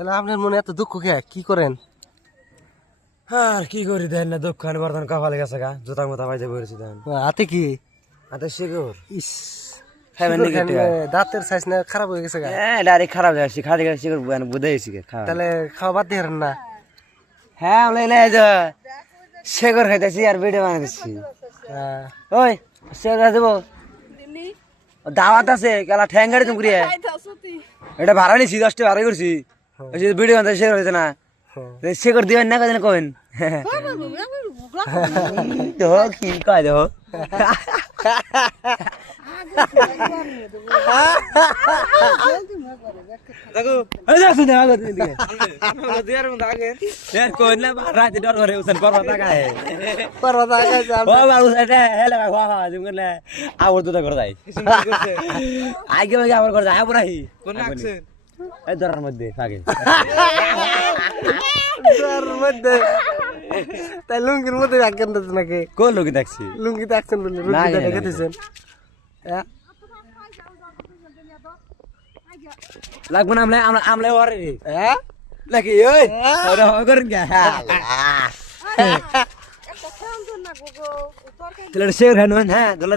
তাহলে আপনার মনে এত দুঃখ কে কি করেন? আর কি করি দেন না দোকান বর্তমান কপালে গেছে গা জুতা মোতা বাইতে বলেছি দেন হাতে কি? হাতে শিকড় ইস খাবেন নাকি একটু? দাঁতের সাইজ না খারাপ হয়ে গেছে গা? হ্যাঁ ডাইরেক্ট খারাপ হয়ে আসছি খালি শিকড় বুঝে গেছি খাওয়া তাহলে খাওয়া বাদ দিয়ে না? হ্যাঁ আমরা এলে শিকড় খাইতেছি আর ভিডিও বানাইতেছি ওই শিকড় দেবো দাওয়াত আছে কেলা ঠ্যাং গাড়ি তুমি এটা ভাড়া নিছি 10টা ভাড়া করছি ভিডিও বানাতে শিকড় হয়েছে না শিকড় দিবেন না কদিন কবেন দেখো কি কয় দেখো ধরার মধ্যে থাকে তাই লুঙ্গির মধ্যে রাখেন নাকি? কোন লোকে দেখছি লুঙ্গিতে রাখছেন বলে রেখেছেন লাগবে না আমরা আমরা ওরে নাকি ওই করেন কে হ্যাঁ শের হ্যাঁ